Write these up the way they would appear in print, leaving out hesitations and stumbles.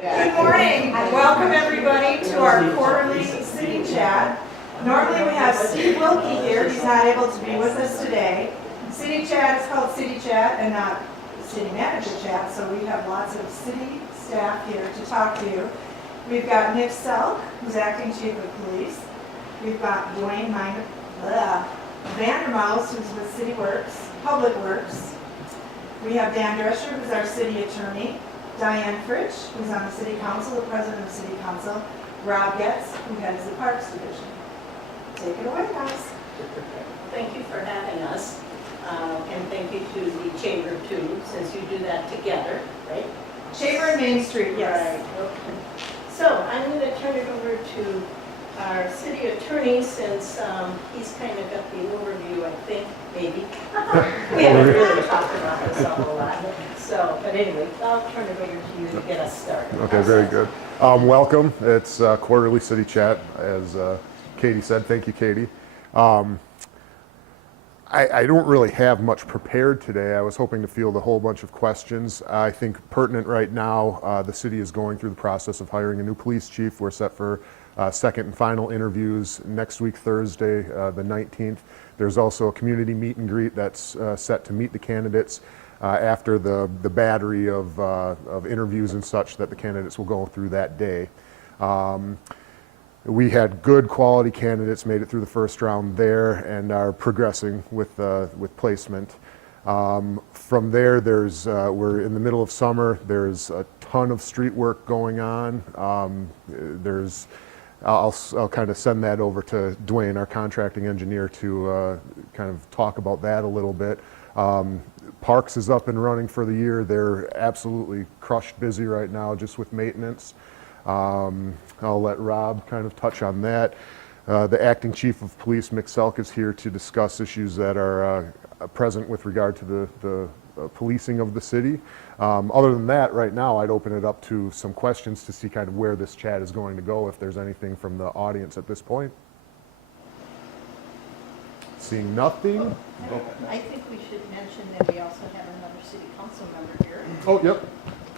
Good morning. Welcome everybody to our quarterly city chat. Normally we have Steve Wilkie here. He's not able to be with us today. City chat is called city chat and not city manager chat, so we have lots of city staff here to talk to you. We've got Nick Selk, who's acting chief of police. We've got Dwayne Vandermouse, who's with City Works, Public Works. We have Dan Drescher, who's our city attorney. Diane Fritsch, who's on the City Council, the President of City Council. Rob Getz, who heads the Parks Division. Take it away, guys. Thank you for having us, and thank you to the Chamber too, since you do that together, right? Chamber and Main Street, yes. Right. Okay. So I'm going to turn it over to our city attorney, since he's kind of got the overview, I think, maybe. We haven't really talked about this a whole lot. So, but anyway, I'll turn it over to you to get us started. Okay, very good. Welcome. It's quarterly city chat, as Katie said. Thank you, Katie. I don't really have much prepared today. I was hoping to field a whole bunch of questions. I think pertinent right now, the city is going through the process of hiring a new police chief. We're set for second and final interviews next week, Thursday, the 19th. There's also a community meet and greet that's set to meet the candidates after the battery of interviews and such that the candidates will go through that day. We had good quality candidates, made it through the first round there, and are progressing with placement. From there, we're in the middle of summer. There's a ton of street work going on. I'll kind of send that over to Dwayne, our contracting engineer, to kind of talk about that a little bit. Parks is up and running for the year. They're absolutely crushed busy right now just with maintenance. I'll let Rob kind of touch on that. The acting chief of police, Mick Selk, is here to discuss issues that are present with regard to the policing of the city. Other than that, right now, I'd open it up to some questions to see kind of where this chat is going to go, if there's anything from the audience at this point. Seeing nothing. I think we should mention that we also have another city council member here. Oh, yep.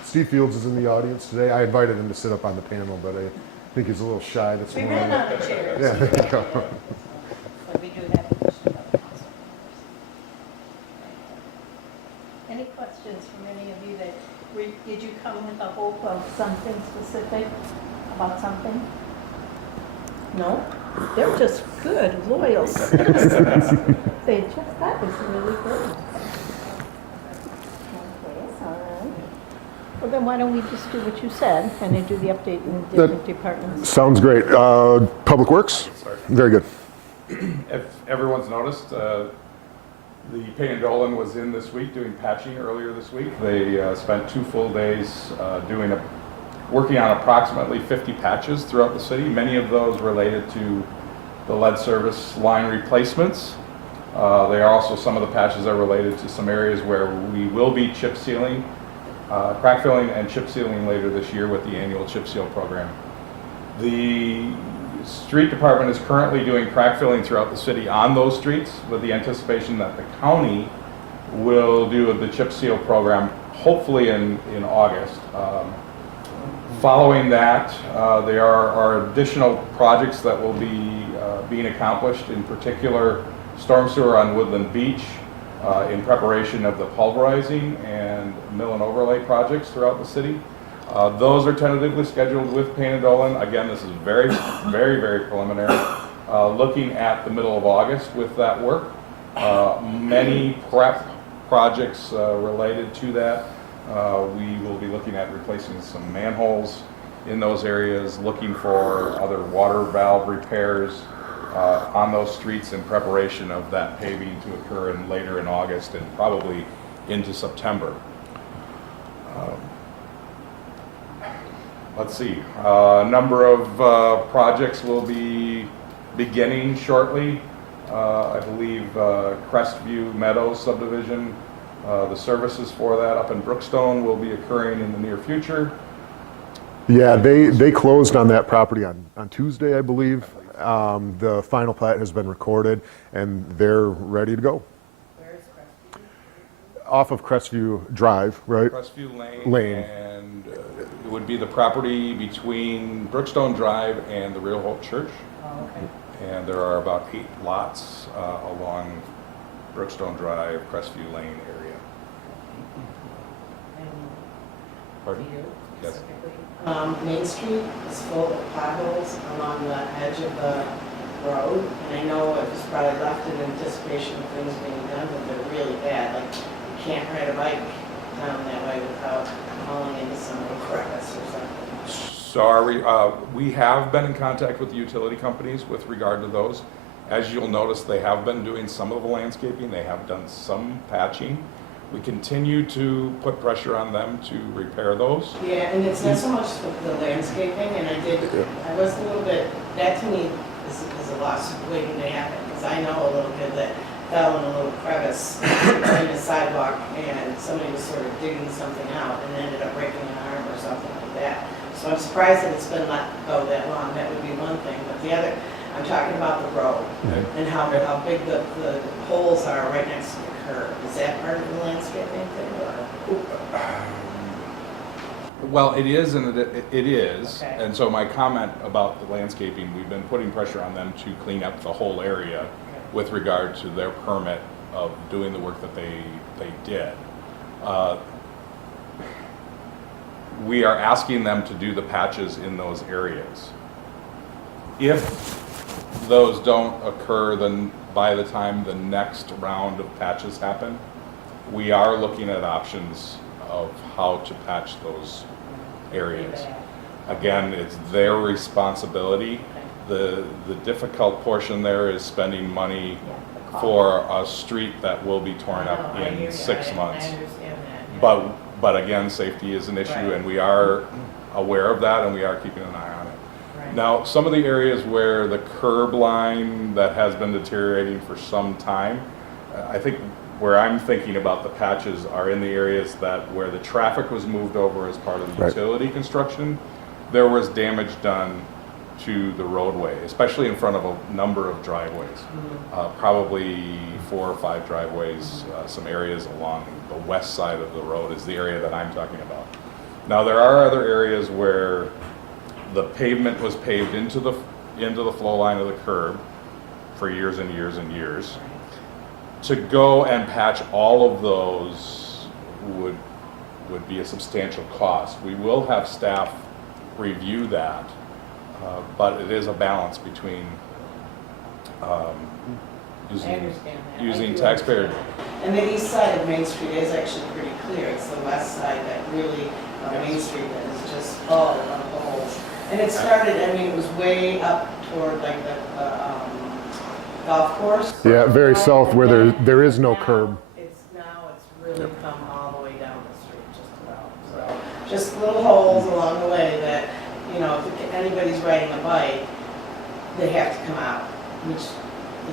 Steve Fields is in the audience today. I invited him to sit up on the panel, but I think he's a little shy this We morning. ran out of chairs. Yeah, there you go. But we do have other council members. Any questions from any of you did you come with a hope of something specific about something? No? They're just good, loyal citizens. That was really good. Okay, all right. Well, then why don't we just do what you said and then do the update in different departments? Sounds great. Public Works? Very good. If everyone's noticed, the Payne and Dolan was in this week doing patching earlier this week. They spent 2 full days working on approximately 50 patches throughout the city, many of those related to the lead service line replacements. They are also, some of the patches are related to some areas where we will be chip sealing, crack filling and chip sealing later this year with the annual chip seal program. The street department is currently doing crack filling throughout the city on those streets with the anticipation that the county will do the chip seal program hopefully in August. Following that, there are additional projects that will be being accomplished, in particular storm sewer on Woodland Beach, in preparation of the pulverizing and mill and overlay projects throughout the city. Those are tentatively scheduled with Payne and Dolan. Again, this is very, very, very preliminary. Looking at the middle of August with that work. Many prep projects related to that. We will be looking at replacing some manholes in those areas, looking for other water valve repairs on those streets in preparation of that paving to occur later in August and probably into September. Let's see, a number of projects will be beginning shortly. I believe Crestview Meadows subdivision, the services for that up in Brookstone will be occurring in the near future. Yeah, they closed on that property on Tuesday, I believe. The final plat has been recorded, and they're ready to go. Where is Crestview? off of Crestview Drive, right? Crestview Lane. Lane, and it would be the property between Brookstone Drive and the Real Hope Church. Oh, okay. And there are about 8 lots along Brookstone Drive, Crestview Lane area. And Pardon? for you Yes. specifically? Main Street is full of potholes along the edge of the road, and I know it was probably left in anticipation of things being done, but they're really bad. Like, you can't ride a bike down that way without falling into some crevice or something. So we have been in contact with the utility companies with regard to those. As you'll notice, they have been doing some of the landscaping, they have done some patching. We continue to put pressure on them to repair those. Yeah, and it's not so much the landscaping, and I was a little bit, that to me is a loss waiting to happen, because I know a little kid that fell in a little crevice in the sidewalk, and somebody was sort of digging something out and ended up breaking an arm or something like that. So I'm surprised that it's been let go that long. That would be one thing, but the other, I'm talking about the road and how big the holes are right next to the curb. Is that part of the landscaping thing, or? Well, it is, and it is. Okay. And so my comment about the landscaping, we've been putting pressure on them to clean up the whole area with regard to their permit of doing the work that they did. We are asking them to do the patches in those areas. If those don't occur, then by the time the next round of patches happen, we are looking at options of how to patch those areas. Again, it's their responsibility. The difficult portion there is spending money for a street that will be torn up in 6 months. I understand that. But again, safety is an issue, Right. and we are aware of that, and we are keeping an eye on it. Right. Now, some of the areas where the curb line that has been deteriorating for some time, I think where I'm thinking about the patches are in the areas that where the traffic was moved over as part of the Right. utility construction, there was damage done to the roadway, especially in front of a number of driveways. Probably 4 or 5 driveways, some areas along the west side of the road is the area that I'm talking about. Now, there are other areas where the pavement was paved into the flow line of the curb for years and years and years. To go and patch all of those would be a substantial cost. We will have staff review that, but it is a balance between I understand that. using I do taxpayer. understand that. And the east side of Main Street is actually pretty clear. It's the west side that really, Main Street that is just full of holes. And it started, I mean, it was way up toward like the golf course. Yeah, very south where there is no Now, curb. It's really come all the way down the street, just about. So, just little holes along the way that, if anybody's riding a bike, they have to come out, which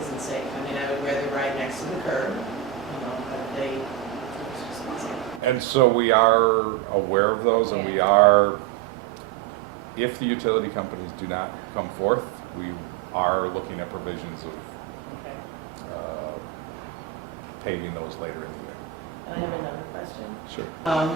isn't safe. I mean, I would rather ride next to the curb, but it's just not safe. And so we are aware of those, and we are, if the utility companies do not come forth, we are looking at provisions of Okay. paving those later in the year. I have another question. Sure.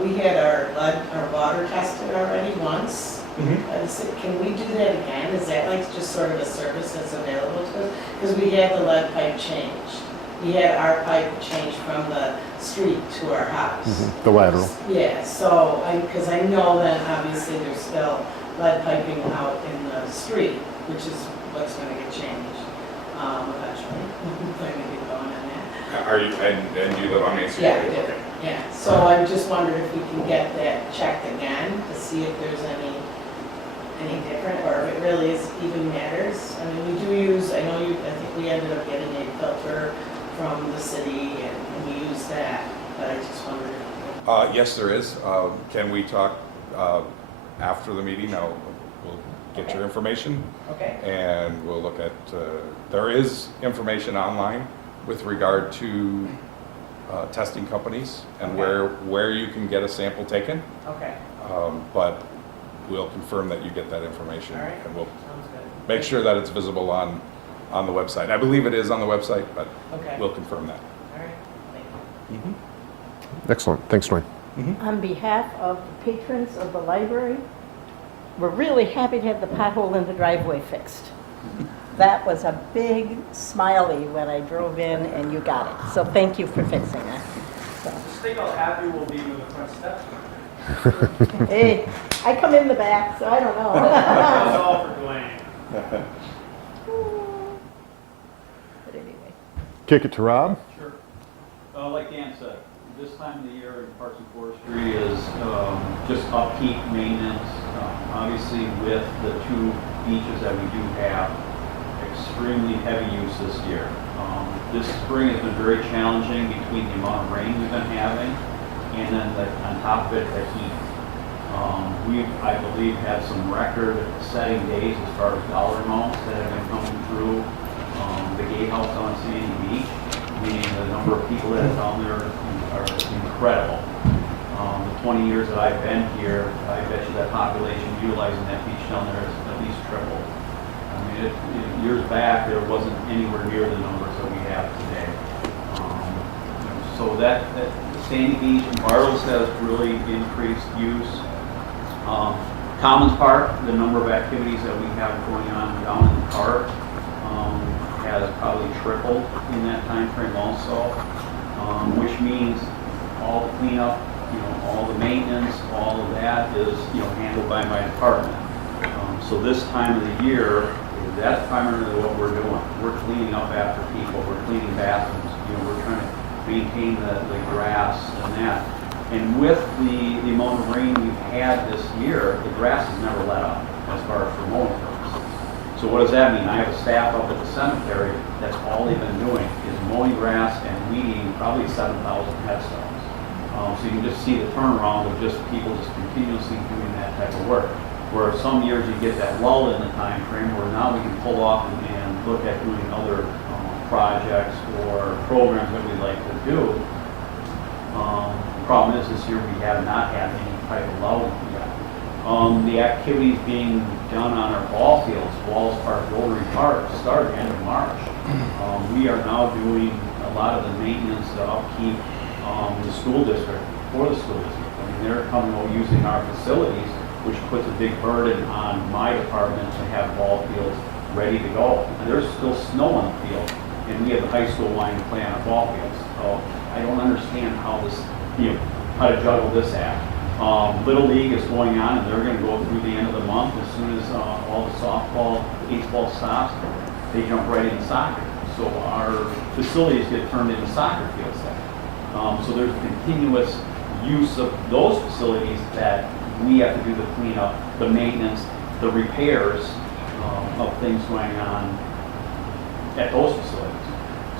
We had our water tested already once. Can we do that again? Is that like just sort of a service that's available to us? Because we had the lead pipe changed. We had our pipe changed from the street to our house. The lateral. Yeah, so, because I know that obviously there's still lead piping out in the street, which is what's going to get changed eventually. I'm going to get going on that. Are you, and you live on Main Street? Yeah, I do. Yeah, so I just wondered if we can get that checked again to see if there's any different, or if it really is even matters. I mean, we do use, I think we ended up getting a filter from the city, and we use that, but I just wondered. Yes, there is. Can we talk after the meeting? We'll get your information, Okay. and we'll look at, there is information online with regard to testing companies and Okay. where you can get a sample taken. Okay, But we'll confirm that you get that information. All right. And we'll sounds good. make sure that it's visible on the website. I believe it is on the website, but Okay, all we'll confirm that. right, thank you. Excellent. Thanks, Dwayne. On behalf of the patrons of the library, we're really happy to have the pothole in the driveway fixed. That was a big smiley when I drove in and you got it. So thank you for fixing it. So, Just think how happy we'll be when the front steps. hey, I come in the back, so I don't know. That's all for Dwayne. But anyway. Kick it to Rob. Sure. Like Dan said, this time of the year in Parks and Forestry is just upkeep, maintenance. Obviously with the 2 beaches that we do have, extremely heavy use this year. This spring has been very challenging between the amount of rain we've been having and then on top of it, the heat. We've, I believe, had some record-setting days as far as dollar amounts that have been coming through the gatehouse on Sandy Beach, meaning the number of people that are down there are incredible. The 20 years that I've been here, I bet you that population utilizing that beach down there is at least tripled. I mean, years back, there wasn't anywhere near the numbers that we have today. So that Sandy Beach and Bartles has really increased use. Commons Park, the number of activities that we have going on down in the park has probably tripled in that time frame also, which means all the cleanup, all the maintenance, all of that is, handled by my department. So this time of the year, that's primarily what we're doing. We're cleaning up after people. We're cleaning bathrooms. We're trying to maintain the grass and that. And with the amount of rain we've had this year, the grass has never let up as far as for mowing purposes. So what does that mean? I have a staff up at the cemetery, that's all they've been doing is mowing grass and weeding probably 7,000 headstones. So you can just see the turnaround of just people just continuously doing that type of work. Where some years you get that lull in the time frame where now we can pull off and look at doing other projects or programs that we'd like to do. The problem is this year we have not had any type of lull yet. The activities being done on our ball fields, Walls Park, Rotary Park, started end of March. We are now doing a lot of the maintenance, the upkeep, the school district, for the school district. I mean, they're coming out using our facilities, which puts a big burden on my department to have ball fields ready to go. And there's still snow on the field, and we have the high school wanting to play on our ball fields. So I don't understand how this, how to juggle this act. Little League is going on, and they're going to go through the end of the month. As soon as all the softball, baseball stops, they jump right into soccer. So our facilities get turned into soccer fields then. So there's continuous use of those facilities that we have to do the cleanup, the maintenance, the repairs of things going on at those facilities.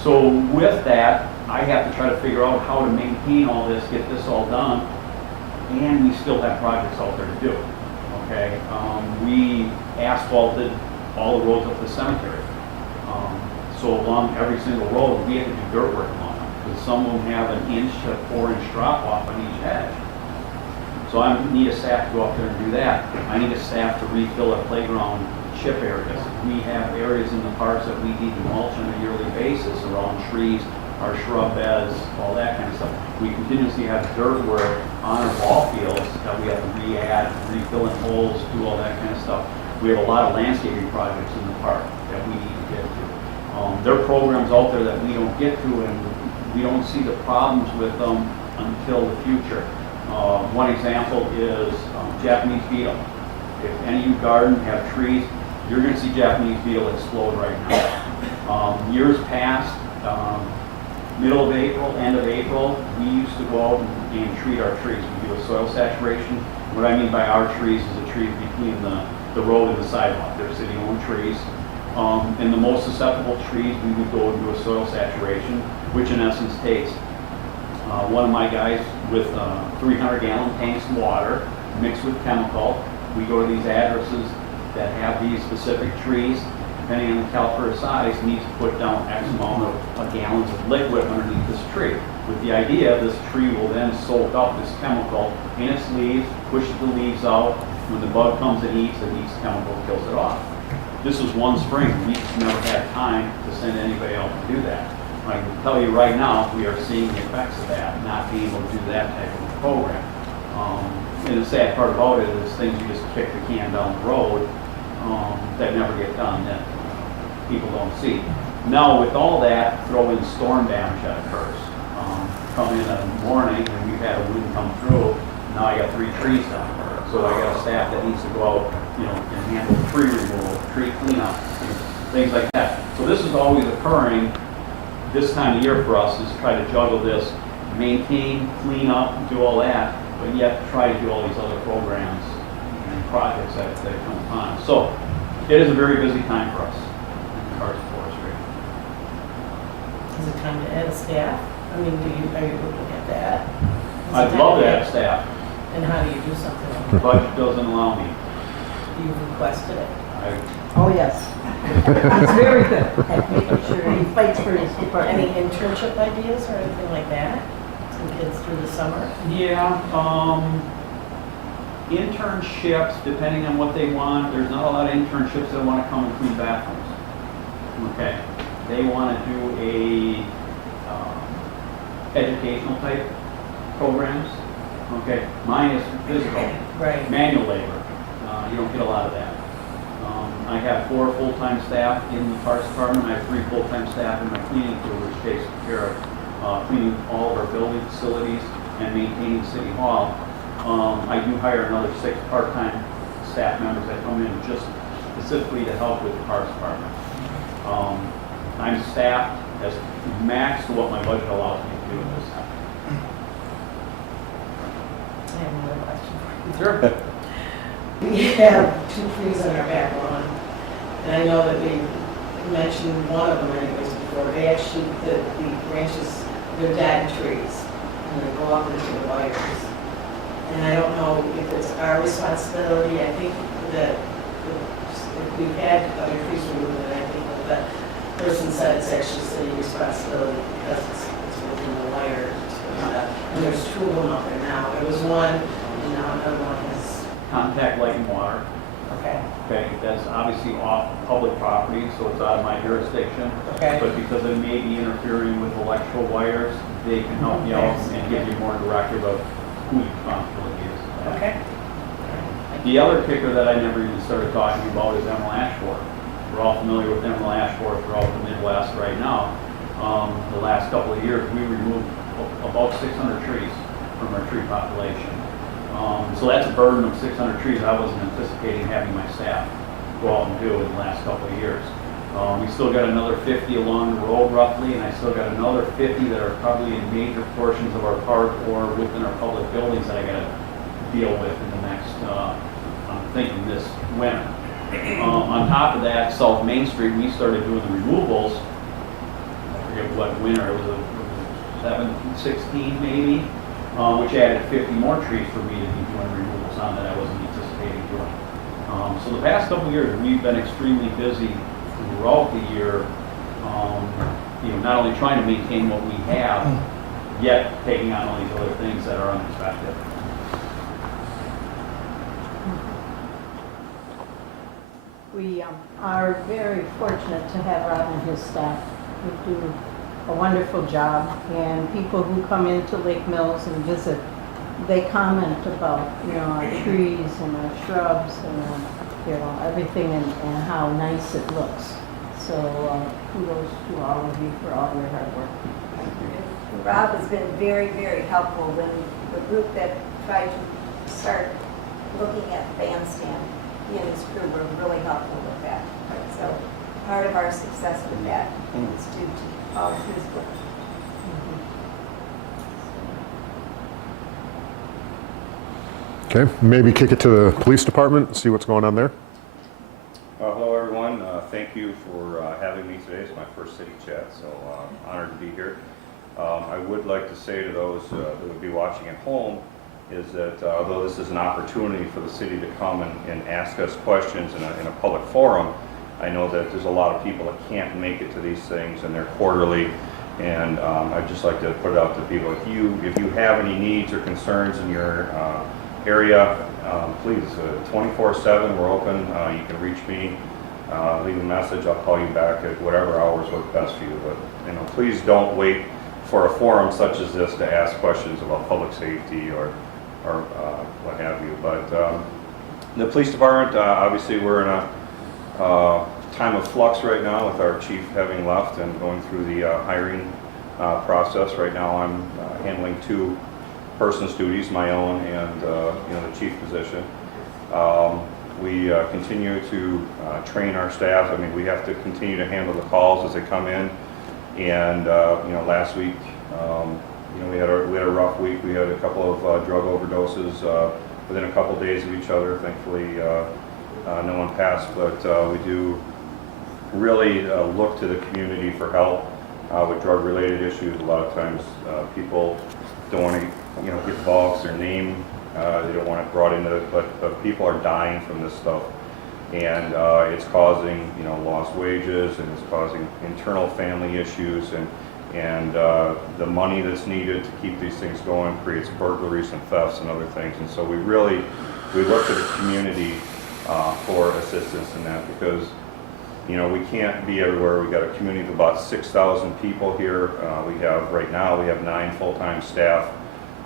So with that, I have to try to figure out how to maintain all this, get this all done, and we still have projects out there to do. Okay, we asphalted all the roads up to the cemetery. So along every single road, we have to do dirt work along them, because some of them have an inch to 4-inch drop off on each edge. So I need a staff to go up there and do that. I need a staff to refill our playground chip areas. We have areas in the parks that we need to mulch on a yearly basis around trees, our shrub beds, all that kind of stuff. We continuously have dirt work on our ball fields that we have to re-add, refill in holes, do all that kind of stuff. We have a lot of landscaping projects in the park that we need to get to. There are programs out there that we don't get to, and we don't see the problems with them until the future. One example is Japanese beetle. If any of you garden, have trees, you're going to see Japanese beetle explode right now. Years past, middle of April, end of April, we used to go out and treat our trees. We do a soil saturation. What I mean by our trees is the trees between the road and the sidewalk. They're city-owned trees. And the most susceptible trees, we would go and do a soil saturation, which in essence takes one of my guys with 300-gallon tanks of water mixed with chemical. We go to these addresses that have these specific trees. Depending on the caliper size, needs to put down X amount of gallons of liquid underneath this tree. With the idea, this tree will then soak up this chemical in its leaves, pushes the leaves out. When the bug comes and eats, the chemical kills it off. This was one spring. We just never had time to send anybody out to do that. I can tell you right now, we are seeing the effects of that, not being able to do that type of program. And the sad part about it is things you just kick the can down the road that never get done, that people don't see. Now, with all that, throw in storm damage that occurs. Come in the morning and we've had a wind come through, now I got 3 trees down there. So I got a staff that needs to go out, and handle tree removal, tree cleanup, things like that. So this is always occurring this time of year for us, is try to juggle this, maintain, clean up, do all that, but yet try to do all these other programs and projects that come upon. So it is a very busy time for us in regards to forestry. Is it time to add staff? I mean, are you looking at that? Is it I'd time love to to add- have staff. And how do you do something like The that? budget doesn't allow me. You requested it. Oh, yes. It's very good at making sure he fights for his Any department. internship ideas or anything like that? Some kids through the summer? Yeah, internships, depending on what they want, there's not a lot of internships that want to come and clean bathrooms. Okay, they want to do a educational type programs. Okay, mine is physical, Right. manual labor. You don't get a lot of that. I have 4 full-time staff in the parks department. I have 3 full-time staff in my cleaning crew, which takes care of cleaning all of our building facilities and maintaining City Hall. I do hire another 6 part-time staff members that come in just specifically to help with the parks department. I'm staffed as max to what my budget allows me to do at this time. I have another question. Sure. We have 2 trees on our back lawn, and I know that we mentioned one of them anyways before. They actually, the branches, they're dead trees, and they go up into the wires. And I don't know if it's our responsibility. I think that if we've had other trees removed, and I think that the person said it's actually city responsibility because it's within the wire. And there's 2 of them out there now. There was one, and now another one is, Contact light and water. okay, Okay, that's obviously off public property, so it's out of my jurisdiction. okay. But because it may be interfering with electrical wires, they can help you out and give you more directive of whose responsibility is. Okay. The other kicker that I never even started talking about is emerald ash borer. We're all familiar with emerald ash borer throughout the Midwest right now. The last couple of years, we removed about 600 trees from our tree population. So that's a burden of 600 trees I wasn't anticipating having my staff go out and do in the last couple of years. We still got another 50 along the road roughly, and I still got another 50 that are probably in major portions of our park or within our public buildings that I got to deal with in the next, I'm thinking this winter. On top of that, South Main Street, we started doing the removals. I forget what winter, it was a 16 maybe, which added 50 more trees for me to be doing removals on that I wasn't anticipating doing. So the past couple of years, we've been extremely busy throughout the year, not only trying to maintain what we have, yet taking on all these other things that are unexpected. We are very fortunate to have Rob and his staff who do a wonderful job. And people who come into Lake Mills and visit, they comment about, our trees and our shrubs and, everything and how nice it looks. So kudos to all of you for all your hard work. Rob has been very, very helpful when the group that tried to start looking at the bandstand, he and his crew were really helpful with that. So part of our success with that is due to all of his work. Okay, maybe kick it to the police department, see what's going on there. Hello, everyone. Thank you for having me today. It's my first city chat, so honored to be here. I would like to say to those that would be watching at home is that although this is an opportunity for the city to come and ask us questions in a public forum, I know that there's a lot of people that can't make it to these things, and they're quarterly. And I'd just like to put it out to people, if you have any needs or concerns in your area, please, 24/7, we're open. You can reach me leave a message, I'll call you back at whatever hours work best for you. But, please don't wait for a forum such as this to ask questions about public safety or what have you. But the police department, obviously we're in a time of flux right now with our chief having left and going through the hiring process. Right now I'm handling 2 persons' duties, my own and the chief position. We continue to train our staff. I mean, we have to continue to handle the calls as they come in. And last week, we had a rough week. We had a couple of drug overdoses within a couple days of each other. Thankfully, no one passed, but we do really look to the community for help with drug-related issues. A lot of times, people don't want to, get involved, their name. They don't want it brought into it, but people are dying from this stuff, and it's causing lost wages, and it's causing internal family issues, and the money that's needed to keep these things going creates burglaries and thefts and other things. And so we look to the community for assistance in that, because we can't be everywhere. We got a community of about 6,000 people here. Right now we have 9 full-time staff.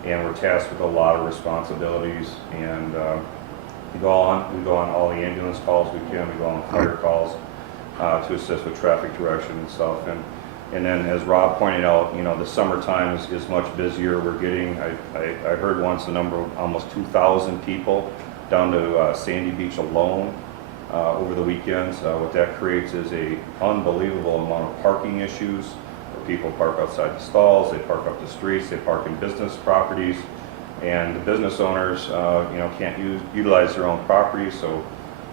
And we're tasked with a lot of responsibilities, and we go on all the ambulance calls we can. We go on fire calls to assist with traffic direction and stuff. And then, as Rob pointed out, the summertime is much busier. We're getting, I heard once the number of almost 2,000 people down to Sandy Beach alone over the weekends. What that creates is a unbelievable amount of parking issues. People park outside the stalls, they park up the streets, they park in business properties, and the business owners, can't utilize their own property. So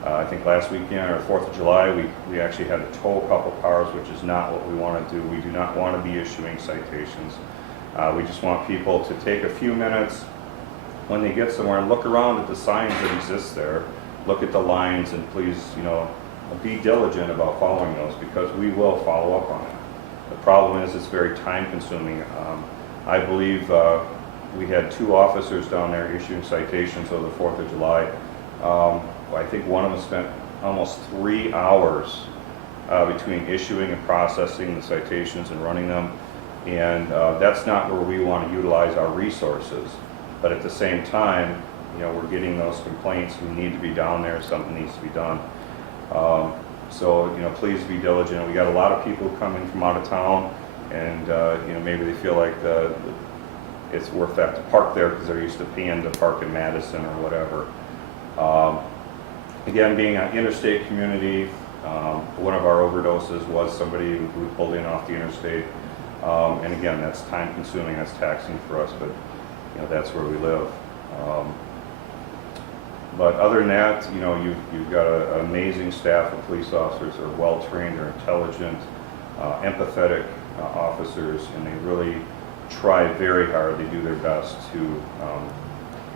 I think last weekend or 4th of July, we actually had to tow a couple cars, which is not what we want to do. We do not want to be issuing citations. We just want people to take a few minutes when they get somewhere and look around at the signs that exist there, look at the lines, and please, be diligent about following those, because we will follow up on it. The problem is it's very time consuming. I believe we had 2 officers down there issuing citations over the 4th of July. I think one of them spent almost 3 hours between issuing and processing the citations and running them. And that's not where we want to utilize our resources. But at the same time, we're getting those complaints. We need to be down there. Something needs to be done. So, please be diligent. We got a lot of people coming from out of town, and, maybe they feel like it's worth that to park there because they're used to paying to park in Madison or whatever. Again, being an interstate community, one of our overdoses was somebody who pulled in off the interstate. And again, that's time consuming, that's taxing for us, but, that's where we live. But other than that, you've got an amazing staff of police officers who are well-trained, they're intelligent, empathetic officers, and they really try very hard. They do their best to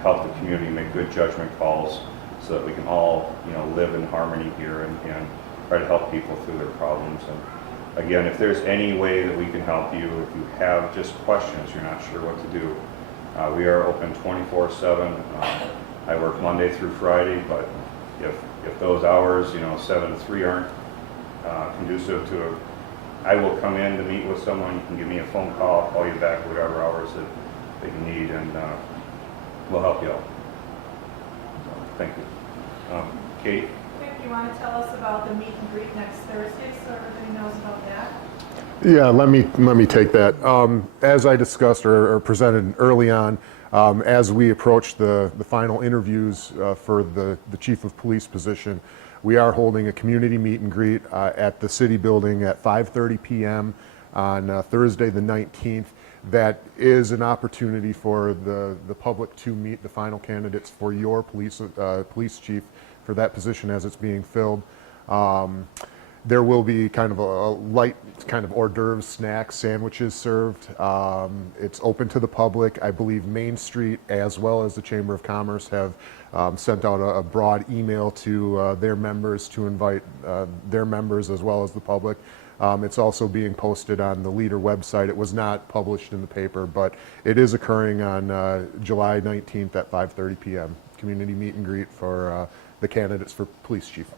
help the community make good judgment calls so that we can all, live in harmony here and try to help people through their problems. And again, if there's any way that we can help you, if you have just questions, you're not sure what to do, we are open 24/7. I work Monday through Friday, but if those hours, 7 to 3 aren't conducive to it, I will come in to meet with someone. You can give me a phone call, I'll call you back whatever hours that you need, and we'll help you out. So, thank you. Katie? Vic, you want to tell us about the meet and greet next Thursday so everybody knows about that? Yeah, let me take that. As I discussed or presented early on, as we approach the final interviews for the chief of police position, we are holding a community meet and greet at the city building at 5:30 p.m. on Thursday the 19th. That is an opportunity for the public to meet the final candidates for your police chief for that position as it's being filled. There will be kind of a light kind of hors d'oeuvres, snacks, sandwiches served. It's open to the public. I believe Main Street as well as the Chamber of Commerce have sent out a broad email to their members to invite their members as well as the public. It's also being posted on the Leader website. It was not published in the paper, but it is occurring on July 19th at 5:30 p.m. Community meet and greet for the candidates for police chief.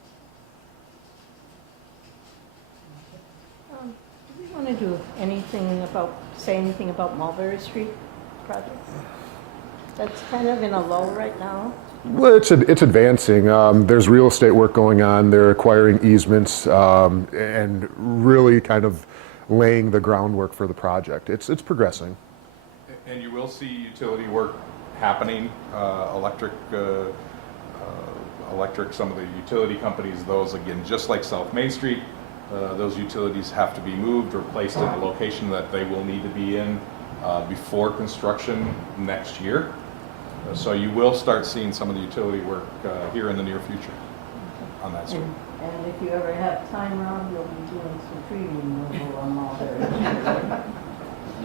say anything about Mulberry Street project? That's kind of in a lull right now. Well, it's advancing. There's real estate work going on. They're acquiring easements and really kind of laying the groundwork for the project. It's progressing. And you will see utility work happening, electric, some of the utility companies, those again, just like South Main Street, those utilities have to be moved or placed in a location that they will need to be in before construction next year. So you will start seeing some of the utility work here in the near future on that street. And if you ever have time, Rob, you'll be doing some tree removal on Mulberry.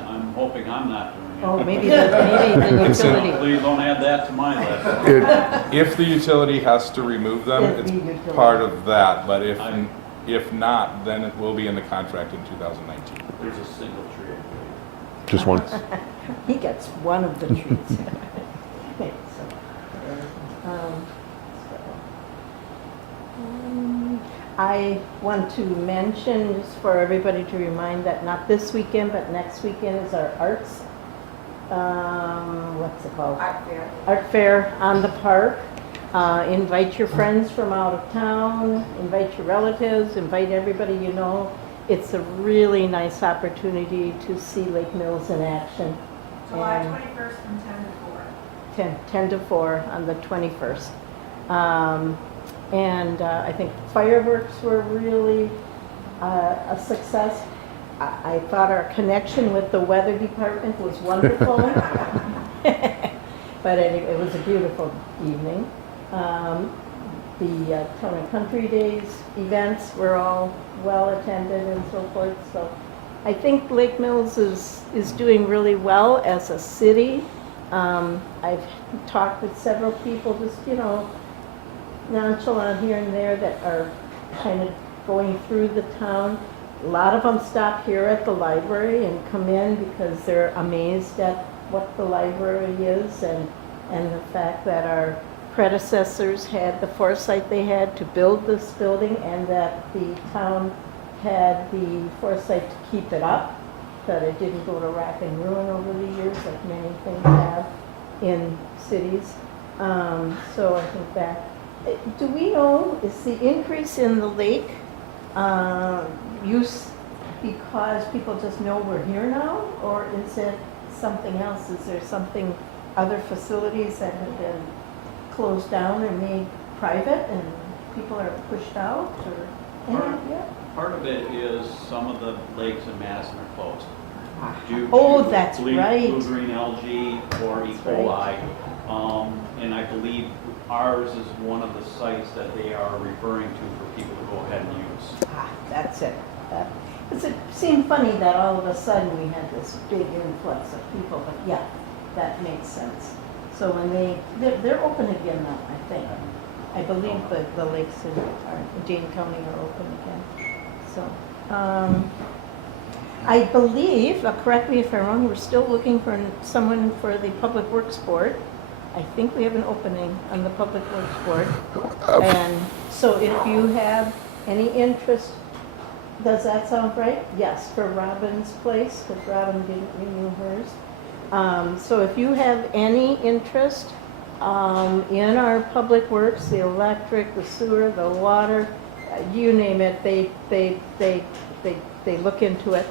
I'm hoping I'm not doing it. Oh, maybe the utility. Please don't add that to my list. If the utility has to remove them, It'd it's be utility. part of that, but I'm- if not, then it will be in the contract in 2019. There's a single tree. Just one. He gets one of the trees. I want to mention, just for everybody to remind that not this weekend, but next weekend is our arts, what's it called? Art fair. Art fair on the park. Invite your friends from out of town, invite your relatives, invite everybody you know. It's a really nice opportunity to see Lake Mills in action. July And 21st from 10 to 4. 10 to 4 on the 21st. I think fireworks were really a success. I thought our connection with the weather department was wonderful. But anyway, it was a beautiful evening. The Town and Country Days events were all well attended and so forth. So I think Lake Mills is doing really well as a city. I've talked with several people, just, nonchalant here and there, that are kind of going through the town. A lot of them stop here at the library and come in because they're amazed at what the library is and the fact that our predecessors had the foresight they had to build this building and that the town had the foresight to keep it up, that it didn't go to rack and ruin over the years like many things have in cities. So I think that, do we know, is the increase in the lake use because people just know we're here now, or is it something else? Is there something, other facilities that have been closed down or made private and people are pushed out, or any idea? Part of it is some of the lakes in Madison are closed. Due Oh, to that's right. blue-green algae or E. coli. And I believe ours is one of the sites that they are referring to for people to go ahead and use. That's it. Because it seemed funny that all of a sudden we had this big influx of people, but yeah, that makes sense. So when they're open again now, I think. I believe the lakes in Dane County are open again. So, I believe, correct me if I'm wrong, we're still looking for someone for the Public Works Board. I think we have an opening on the Public Works Board. And so if you have any interest, does that sound right? Yes, for Robin's place, because Robin didn't renew hers. So if you have any interest in our public works, the electric, the sewer, the water, you name it, they look into it.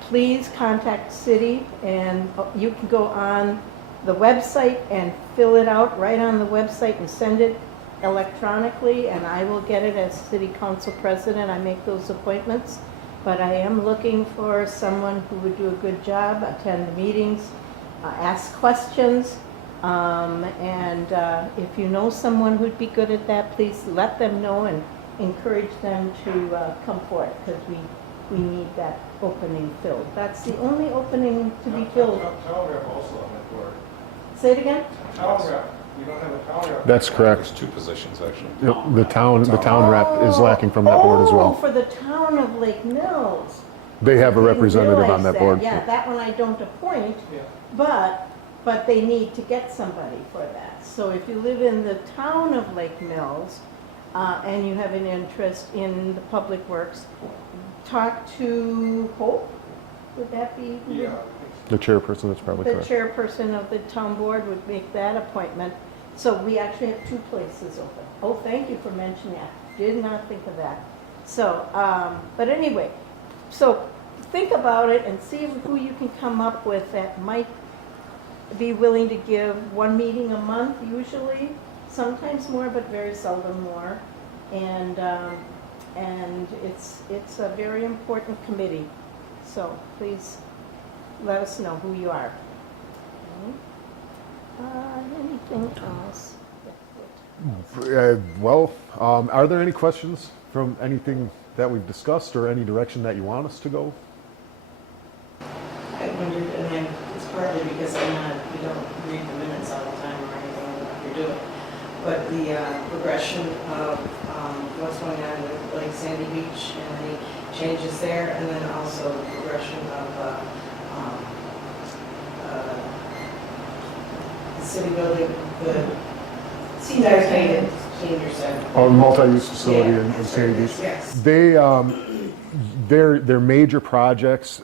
Please contact city, and you can go on the website and fill it out right on the website and send it electronically, and I will get it as city council president. I make those appointments. But I am looking for someone who would do a good job, attend the meetings, ask questions. If you know someone who'd be good at that, please let them know and encourage them to come forth, because we need that opening filled. That's the only opening to be filled. Town rep also on that board. Say it again? Town rep, you don't have a town rep. That's correct. There's two positions, actually. Yep, the town rep is lacking from that board as Oh, well. for the town of Lake Mills. They have a I didn't representative on realize that board. Yeah, that one I don't appoint, Yeah. but they need to get somebody for that. So if you live in the town of Lake Mills, and you have an interest in the public works, talk to Hope, would that be? Yeah. The chairperson, that's probably The correct. chairperson of the town board would make that appointment. So we actually have 2 places open. Oh, thank you for mentioning that. Did not think of that. So, but anyway, so think about it and see who you can come up with that might be willing to give 1 meeting a month usually, sometimes more, but very seldom more. And it's a very important committee. So please let us know who you are. Anything else? Are there any questions from anything that we've discussed or any direction that you want us to go? I wondered, and it's partly because we don't read the minutes all the time or anything like you're doing, but the progression of what's going on with like Sandy Beach and any changes there, and then also the progression of the city building, the senior center. Oh, multi-use facility Yeah, in that's Sandy right, Beach. yes. They're major projects.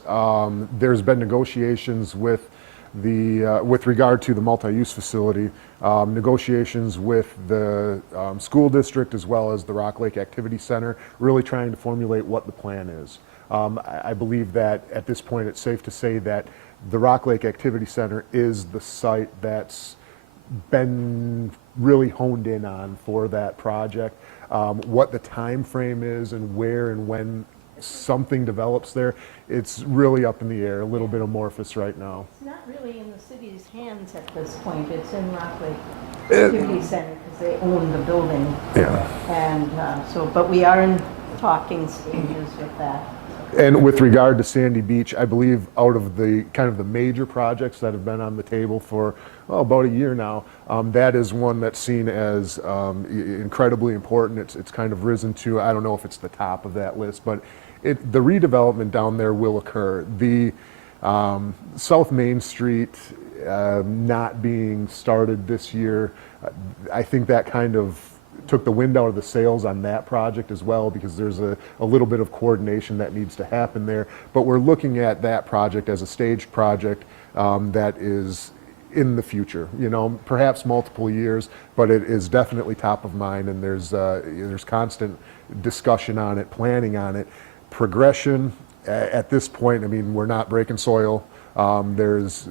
There's been negotiations with with regard to the multi-use facility, negotiations with the school district as well as the Rock Lake Activity Center, really trying to formulate what the plan is. I believe that at this point it's safe to say that the Rock Lake Activity Center is the site that's been really honed in on for that project. What the time frame is and where and when something develops there, it's really up in the air, a little bit amorphous right now. It's not really in the city's hands at this point. It's in Rock Lake Activity Center because they own the building. Yeah. And but we are in talking stages with that. And with regard to Sandy Beach, I believe out of the kind of the major projects that have been on the table for about a year now, that is one that's seen as incredibly important. It's kind of risen to, I don't know if it's the top of that list, but the redevelopment down there will occur. The South Main Street not being started this year, I think that kind of took the wind out of the sails on that project as well, because there's a little bit of coordination that needs to happen there. But we're looking at that project as a staged project that is in the future, perhaps multiple years, but it is definitely top of mind, and there's constant discussion on it, planning on it. Progression, at this point, I mean, we're not breaking soil. There's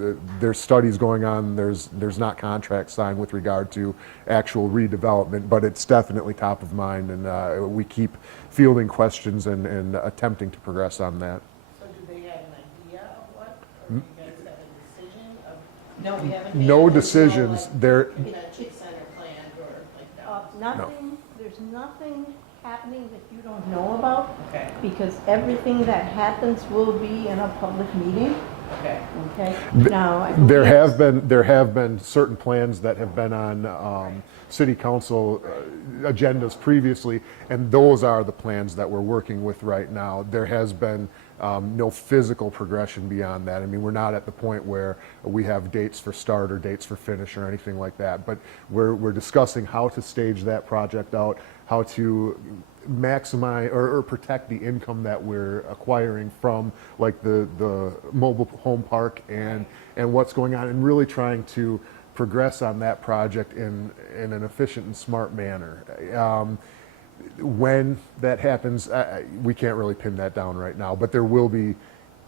studies going on. There's not contracts signed with regard to actual redevelopment, but it's definitely top of mind, and we keep fielding questions and attempting to progress on that. So do they have an idea of what, or do you guys have a decision of? No, we haven't. No decisions. There. Chick center planned or like that? Nothing. There's nothing happening that you don't know about, Okay, because everything that happens will be in a public meeting. okay. Okay. Now I believe There have been certain plans that have been on city council agendas previously, and those are the plans that we're working with right now. There has been no physical progression beyond that. I mean, we're not at the point where we have dates for start or dates for finish or anything like that, but we're discussing how to stage that project out, how to maximize or protect the income that we're acquiring from like the mobile home park and what's going on, and really trying to progress on that project in an efficient and smart manner. When that happens, we can't really pin that down right now, but there will be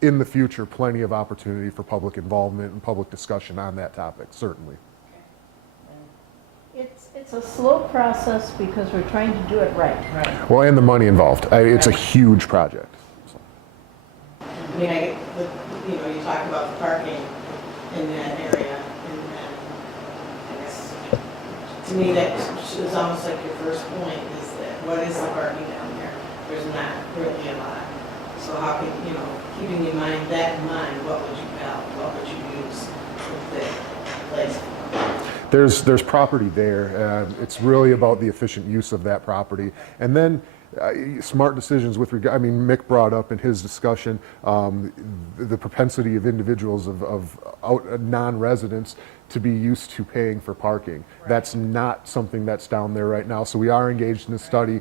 in the future plenty of opportunity for public involvement and public discussion on that topic, certainly. it's a slow process because we're trying to do it right. Right. Well, and the money involved. It's a huge project. I mean, you talk about the parking in that area, and I guess, to me, that is almost like your first point, is that what is the parking down there? There's not really a lot. So how can, keeping in mind, what would you build, what would you use with the place? There's property there. It's really about the efficient use of that property. And then smart decisions with regard, Mick brought up in his discussion the propensity of individuals of non-residents to be used to paying for parking. That's not something that's down there right now. So we are engaged in a study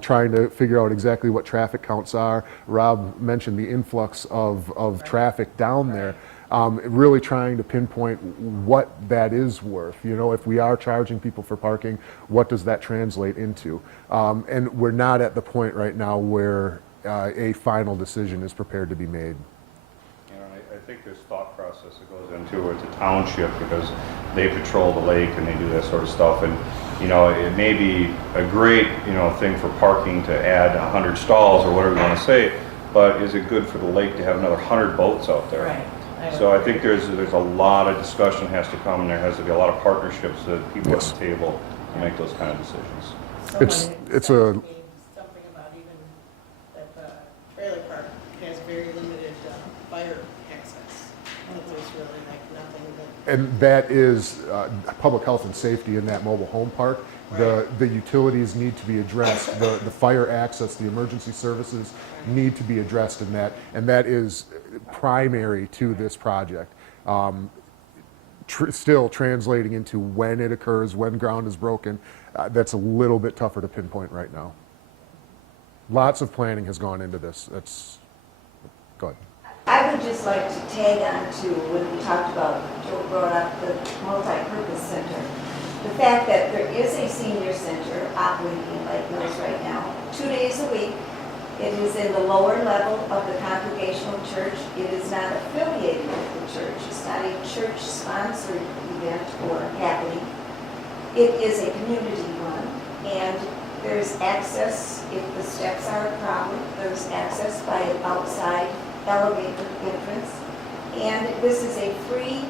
trying to figure out exactly what traffic counts are. Rob mentioned the influx of traffic down there. Really trying to pinpoint what that is worth. You know, if we are charging people for parking, what does that translate into? And we're not at the point right now where a final decision is prepared to be made. You know, I think there's thought process that goes into it. It's a township because they patrol the lake and they do that sort of stuff. And, you know, it may be a great, you know, thing for parking to add 100 stalls or whatever you want to say, but is it good for the lake to have another 100 boats out there? Right. So I think there's a lot of discussion has to come, and there has to be a lot of partnerships that people at the table to make those kind of decisions. It's Something about even that the trailer park has very limited fire access. That there's really like nothing that. And that is public health and safety in that mobile home park. The utilities need to be addressed. The fire access, the emergency services need to be addressed in that. And that is primary to this project. Still translating into when it occurs, when ground is broken, that's a little bit tougher to pinpoint right now. Lots of planning has gone into this. Go ahead. I would just like to tag on to when we talked about, Joe brought up the multi-purpose center. The fact that there is a senior center operating in Lake Mills right now, 2 days a week. It is in the lower level of the Congregational Church. It is not affiliated with the church. It's not a church-sponsored event or happening. It is a community one, and there's access if the steps are a problem. There's access by an outside elevator entrance. And this is a free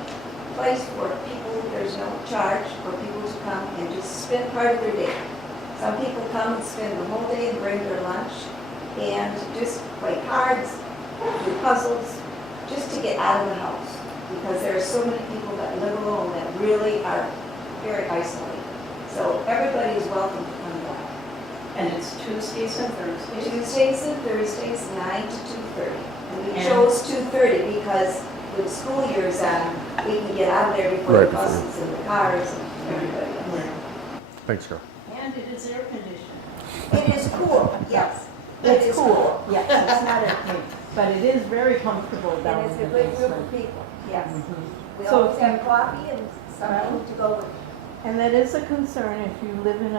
place for people. There's no charge for people to come and just spend part of their day. Some people come and spend the whole day and bring their lunch and just play cards, do puzzles, just to get out of the house. Because there are so many people that live alone that really are very isolated. So everybody is welcome to come down. And it's Tuesdays and Thursdays? Tuesdays and Thursdays, 9 to 2:30. And we And- chose 2:30 because when school year is on, we can get out of there before Right, the buses and the cars and everybody else. Thanks, Carl. And it is air conditioned. It is cool, yes. It It's is cool, yes, it's not a, but it is very comfortable And down it's in a the good group basement. of people, yes. Mhm. We So always if you- have coffee and something to go with. And that is a concern if you live in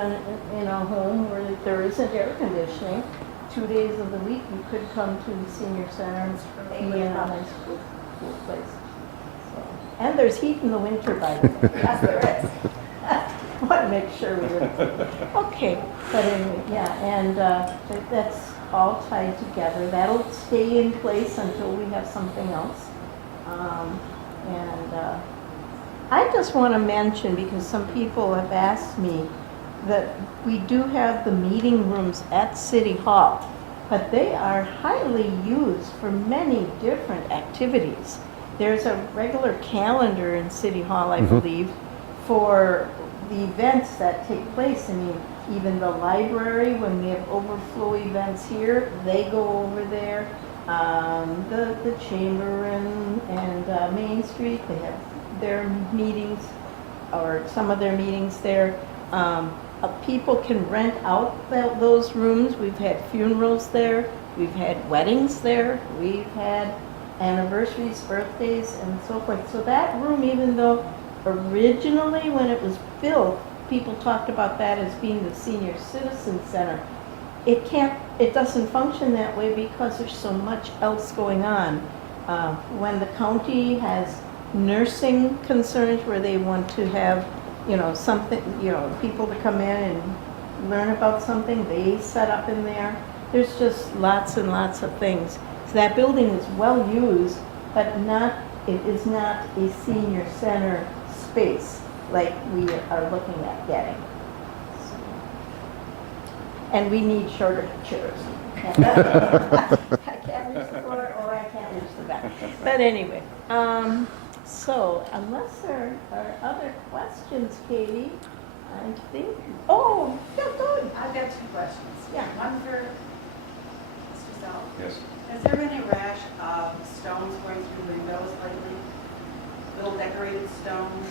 a home where there isn't air conditioning. 2 days of the week, you could come to the senior center and be in a nice cool place. So, and there's heat in the winter, by the way. Yes, there is. I want to make sure we were, okay, but anyway, yeah, and that's all tied together. That'll stay in place until we have something else. I just want to mention, because some people have asked me, that we do have the meeting rooms at City Hall, but they are highly used for many different activities. There's a regular calendar in City Hall, I believe, for the events that take place. I mean, even the library, when we have overflow events here, they go over there. The Chamber and Main Street, they have their meetings, or some of their meetings there. People can rent out those rooms. We've had funerals there. We've had weddings there. We've had anniversaries, birthdays, and so forth. So that room, even though originally when it was built, people talked about that as being the senior citizen center, it doesn't function that way because there's so much else going on. When the county has nursing concerns where they want to have, something, people to come in and learn about something, they set up in there. There's just lots and lots of things. So that building is well used, but it is not a senior center space like we are looking at getting. So, and we need shorter chairs. I can't reach the floor or I can't reach the back. But anyway, so unless there are other questions, Katie, I think, yeah, good. I've got 2 questions. Yeah. One for Mr. Self. Yes. Has there been a rash of stones going through windows lately? Little decorated stones?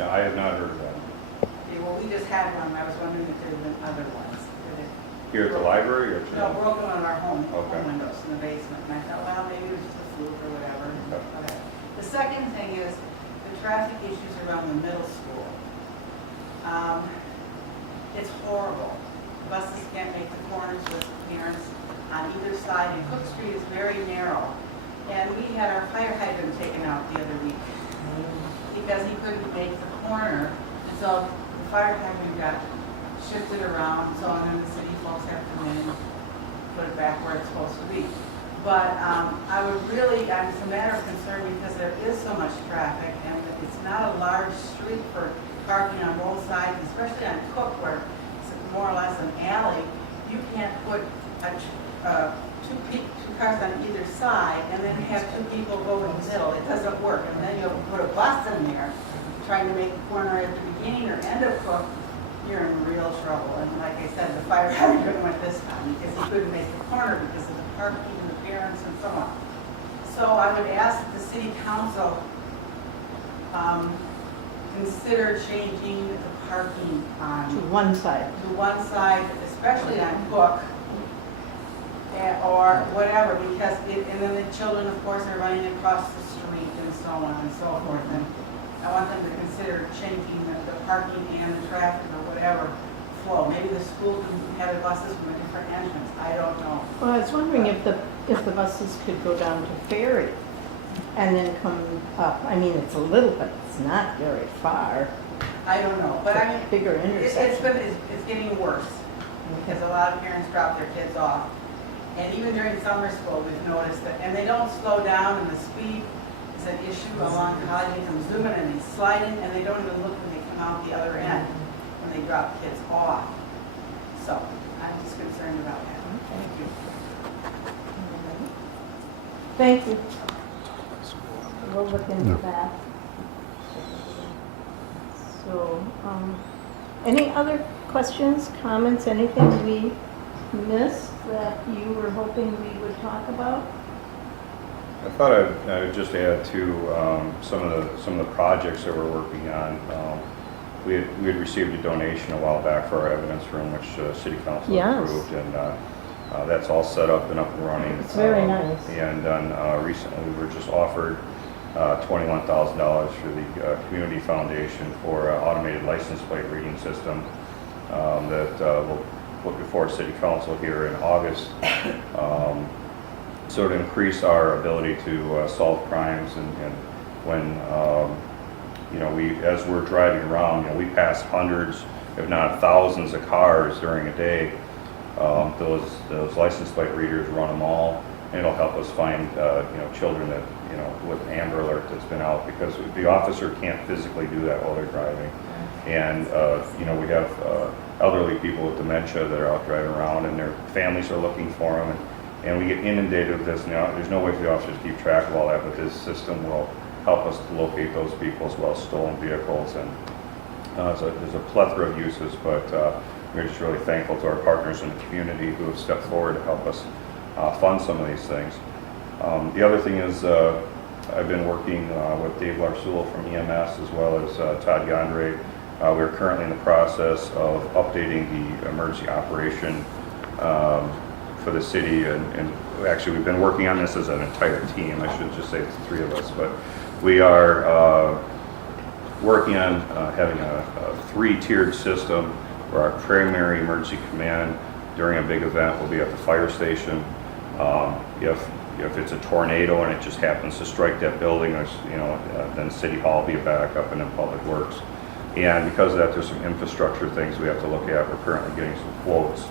No, I have not heard of that. Okay, well, we just had one, I was wondering if there had been other ones. that had- Here at the library or? No, broken one of our home Okay. windows in the basement, and I thought, well, maybe it was just a fluke or whatever. Okay. The second thing is the traffic issues around the middle school. It's horrible. Buses can't make the corners with parents on either side, and Cook Street is very narrow. And we had our fire hydrant taken out the other week because he couldn't make the corner, and so the fire hydrant got shifted around, so and then the city folks have to come in and put it back where it's supposed to be. But I would really, it's a matter of concern because there is so much traffic, and it's not a large street for parking on both sides, especially on Cook where it's more or less an alley. You can't put two cars on either side and then have two people go in the middle. It doesn't work. And then you'll put a bus in there trying to make the corner at the beginning or end of Cook. You're in real trouble. And like I said, the fire hydrant went this time because he couldn't make the corner because of the parking and the parents and so on. So I would ask that the city council consider changing the parking on To one side. to one side, especially on Cook, or whatever, because and then the children, of course, are running across the street and so on and so forth. And I want them to consider changing the parking and the traffic or whatever flow. Maybe the school can have the buses from a different entrance. I don't know. Well, I was wondering if the buses could go down to Ferry and then come up. I mean, it's a little, but it's not very far. I don't know, but I mean, Bigger intersection. it's getting worse because a lot of parents drop their kids off. And even during summer school, we've noticed that, and they don't slow down, and the speed is an issue along College. They come zooming and they slide in, and they don't even look when they come out the other end when they drop kids off. So I'm just concerned about that. Thank you. Thank you. We'll look into that. So, any other questions, comments, anything we missed that you were hoping we would talk about? I thought I would just add to some of the projects that we're working on. We had received a donation a while back for our evidence room, which City Council Yes. approved, and that's all set up and up and running. It's very nice. And then recently we were just offered $21,000 for the Community Foundation for automated license plate reading system that will put before City Council here in August. So to increase our ability to solve crimes and when as we're driving around, we pass hundreds, if not thousands of cars during a day. Those license plate readers run them all, and it'll help us find children that with an Amber Alert that's been out, because the officer can't physically do that while they're driving. And we have elderly people with dementia that are out driving around, and their families are looking for them, and we get inundated with this now. There's no way for the officers to keep track of all that, but this system will help us to locate those people as well as stolen vehicles. And so there's a plethora of uses, but we're just really thankful to our partners in the community who have stepped forward to help us fund some of these things. The other thing is I've been working with Dave Larsul from EMS as well as Todd Gondre. We're currently in the process of updating the emergency operation for the city, and actually we've been working on this as an entire team. I should just say it's the three of us, but we are working on having a three-tiered system where our primary emergency command during a big event will be at the fire station. If it's a tornado and it just happens to strike that building, then City Hall will be a backup, and then Public Works. And because of that, there's some infrastructure things we have to look at. We're currently getting some quotes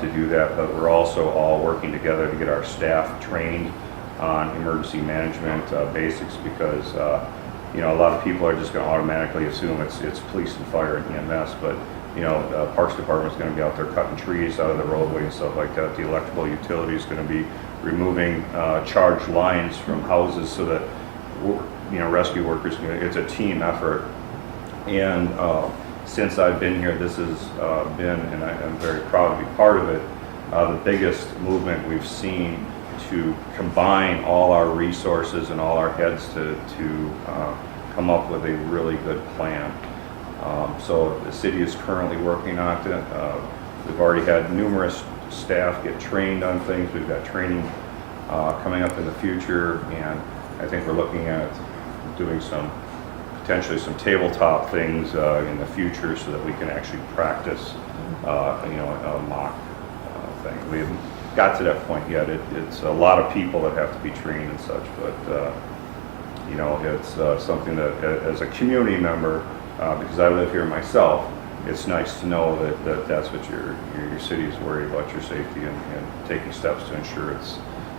to do that, but we're also all working together to get our staff trained on emergency management basics, because a lot of people are just going to automatically assume it's police and fire and EMS, but Parks Department is going to be out there cutting trees out of the roadway and stuff like that. The electrical utility is going to be removing charged lines from houses so that rescue workers it's a team effort. And since I've been here, this has been, and I'm very proud to be part of it, the biggest movement we've seen to combine all our resources and all our heads to come up with a really good plan. So the city is currently working on it. We've already had numerous staff get trained on things. We've got training coming up in the future, and I think we're looking at doing potentially some tabletop things in the future so that we can actually practice, a mock thing. We haven't got to that point yet. It's a lot of people that have to be trained and such, but it's something that as a community member, because I live here myself, it's nice to know that that's what your city is worried about your safety and taking steps to ensure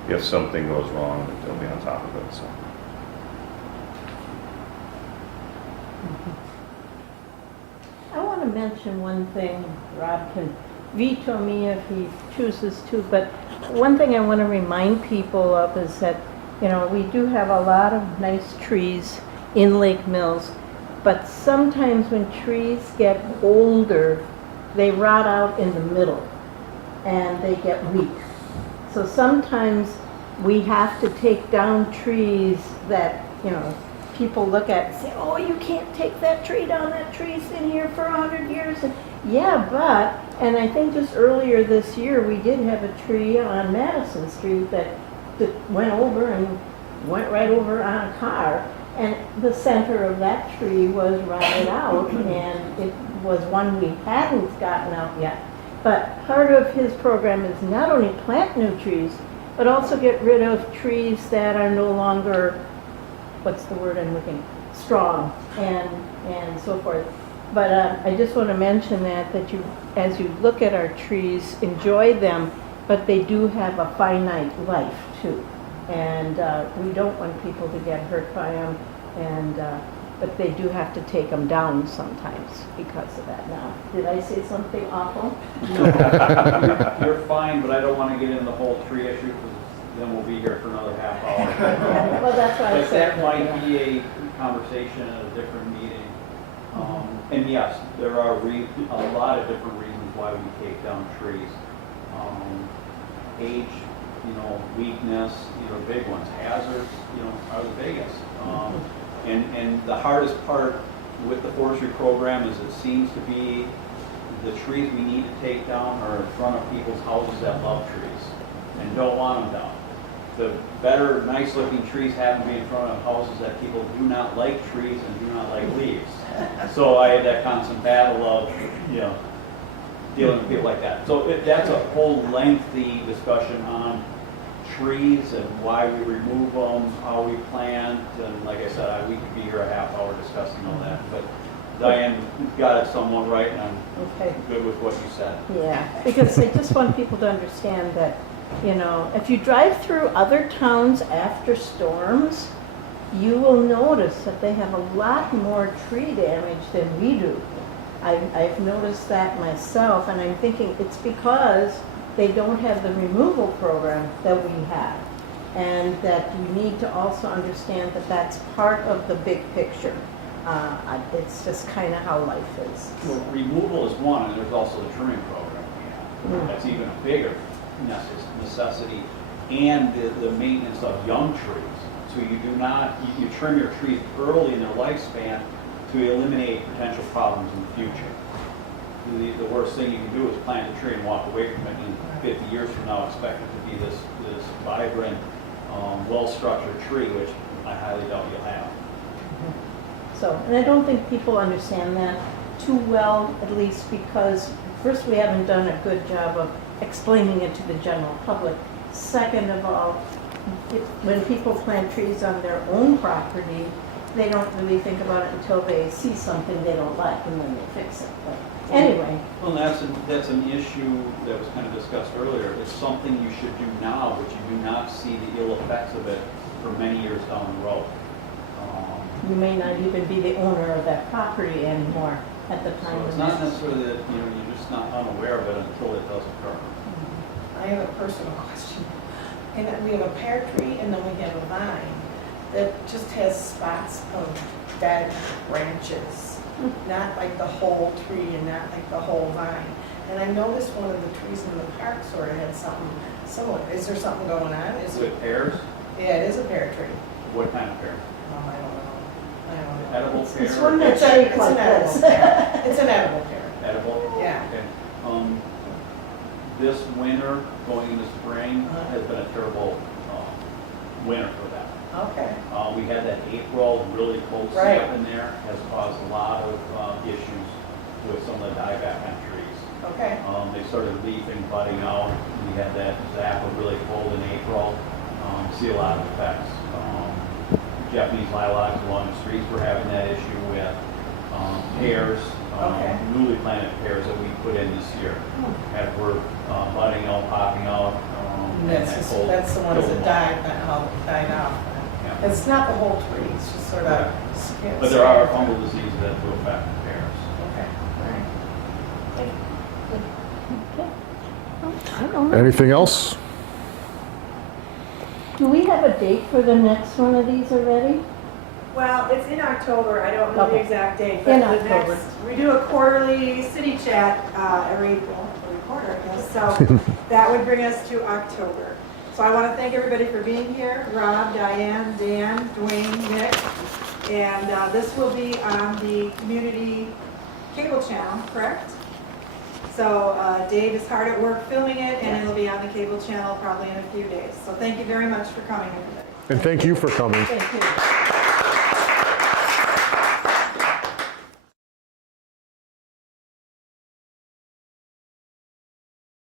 if something goes wrong, that they'll be on top of it. So. I want to mention one thing. Rob can veto me if he chooses to, but one thing I want to remind people of is that, we do have a lot of nice trees in Lake Mills, but sometimes when trees get older, they rot out in the middle and they get weak. So sometimes we have to take down trees that, people look at and say, oh, you can't take that tree down, that tree's been here for 100 years. And yeah, and I think just earlier this year, we did have a tree on Madison Street that went over and went right over on a car. And the center of that tree was rotted out, and it was one we hadn't gotten out yet. But part of his program is not only plant new trees, but also get rid of trees that are no longer, what's the word I'm looking, strong and so forth. But I just want to mention that you, as you look at our trees, enjoy them, but they do have a finite life too. And we don't want people to get hurt by them, but they do have to take them down sometimes because of that. Now, did I say something awful? You're fine, but I don't want to get into the whole tree issue because then we'll be here for another half hour. Well, that's why I But said that might be a conversation at a different meeting. And yes, there are a lot of different reasons why we take down trees. Age, weakness, big ones. Hazards, are the biggest. And the hardest part with the forestry program is it seems to be the trees we need to take down are in front of people's houses that love trees and don't want them down. The better, nice-looking trees happen to be in front of houses that people do not like trees and do not like leaves. So I had that constant battle of, dealing with people like that. So that's a whole lengthy discussion on trees and why we remove them, how we plant, and like I said, we could be here a half hour discussing all that. But Diane got it somewhat right, and I'm good with what you said. Yeah, because I just want people to understand that, if you drive through other towns after storms, you will notice that they have a lot more tree damage than we do. I've noticed that myself, and I'm thinking it's because they don't have the removal program that we have. And that you need to also understand that that's part of the big picture. It's just kind of how life is. Well, removal is one, and there's also the trimming program we have. That's even a bigger necessity, and the maintenance of young trees. So you trim your trees early in their lifespan to eliminate potential problems in the future. The worst thing you can do is plant a tree and walk away from it, and 50 years from now expect it to be this vibrant, well-structured tree, which I highly doubt you'll have. So, and I don't think people understand that too well, at least because first, we haven't done a good job of explaining it to the general public. Second of all, when people plant trees on their own property, they don't really think about it until they see something they don't like, and then they fix it. But anyway. Well, that's an issue that was kind of discussed earlier. It's something you should do now, but you do not see the ill effects of it for many years down the road. You may not even be the owner of that property anymore at the time. So it's not necessarily that you're just not unaware of it until it does occur. I have a personal question. And we have a pear tree and then we have a vine that just has spots of dead branches. Not like the whole tree and not like the whole vine. And I noticed one of the trees in the park sort of had something similar. Is there something going on? With pears? Yeah, it is a pear tree. What kind of pear? I don't know. edible pear. It's one It's that's a- shaped it's like an edible this. pear. It's an edible pear. Edible? Yeah. Okay. This winter, going into spring, has been a terrible winter for them. Okay. We had that April really cold Right. snap in there, has caused a lot of issues with some of the dieback on trees. Okay. They started leafing, budding out. We had that zap of really cold in April. See a lot of effects. Japanese lilacs along the streets were having that issue with. Pears, Okay. newly planted pears that we put in this year, were budding out, popping out. And that cold That's the ones killed that them died, all. died off. Yeah. It's not the whole tree, it's just sort of. Correct. skin- But there are fungal diseases that do affect the pears. Okay, all right. I don't know. Anything else? Do we have a date for the next one of these already? Well, it's in October, I don't know the Okay. exact date, In but the October. next, we do a quarterly city chat every quarter, I guess, so that would bring us to October. So I want to thank everybody for being here, Rob, Diane, Dan, Dwayne, Nick, and this will be on the community cable channel, correct? So Dave is hard at work filming it, and it'll be on the cable channel probably in a few days. So thank you very much for coming, everybody. And thank you for coming. Thank you.